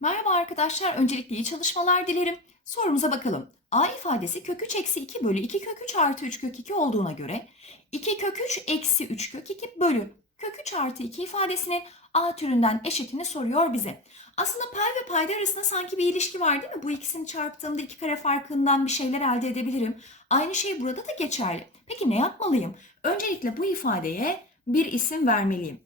Merhaba arkadaşlar. Öncelikle iyi çalışmalar dilerim. Sorumuza bakalım. A ifadesi kök 3 eksi 2 bölü 2 kök 3 artı 3 kök 2 olduğuna göre 2 kök 3 eksi 3 kök 2 bölü kök 3 artı 2 ifadesinin A türünden eşitini soruyor bize. Aslında pay ve payda arasında sanki bir ilişki var değil mi? Bu ikisini çarptığımda iki kare farkından bir şeyler elde edebilirim. Aynı şey burada da geçerli. Peki ne yapmalıyım? Öncelikle bu ifadeye bir isim vermeliyim.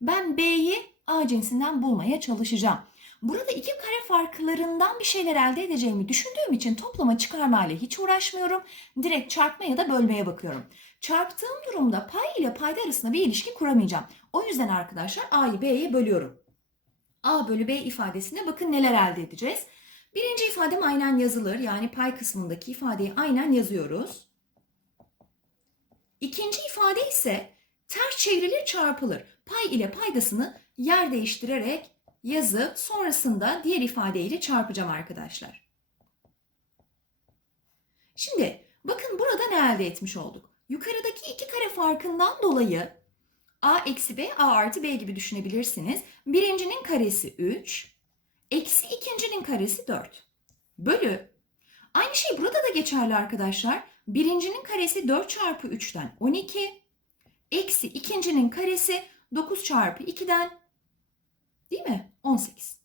Ben B'yi A cinsinden bulmaya çalışacağım. Burada iki kare farklarından bir şeyler elde edeceğimi düşündüğüm için toplama çıkarma ile hiç uğraşmıyorum. Direkt çarpma ya da bölmeye bakıyorum. Çarptığım durumda pay ile payda arasında bir ilişki kuramayacağım. O yüzden arkadaşlar A'yı B'ye bölüyorum. A bölü B ifadesinde bakın neler elde edeceğiz. Birinci ifadem aynen yazılır. Yani pay kısmındaki ifadeyi aynen yazıyoruz. İkinci ifade ise ters çevrilir çarpılır. Pay ile paydasını yer değiştirerek yazıp sonrasında diğer ifadeyle çarpacağım arkadaşlar. Şimdi bakın burada ne elde etmiş olduk? Yukarıdaki iki kare farkından dolayı a eksi b, a artı b gibi düşünebilirsiniz. Birincinin karesi 3, eksi ikincinin karesi 4. Bölü. Aynı şey burada da geçerli arkadaşlar. Birincinin karesi 4 çarpı 3'ten 12, eksi ikincinin karesi 9 çarpı 2'den Değil mi? 18.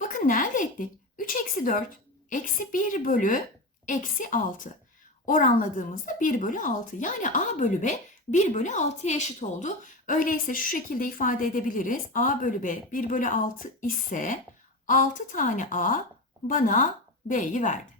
Bakın ne elde ettik? 3 eksi 4 eksi 1 bölü eksi 6. Oranladığımızda 1 bölü 6. Yani A bölü B 1 bölü 6'ya eşit oldu. Öyleyse şu şekilde ifade edebiliriz. A bölü B 1 bölü 6 ise 6 tane A bana B'yi verdi.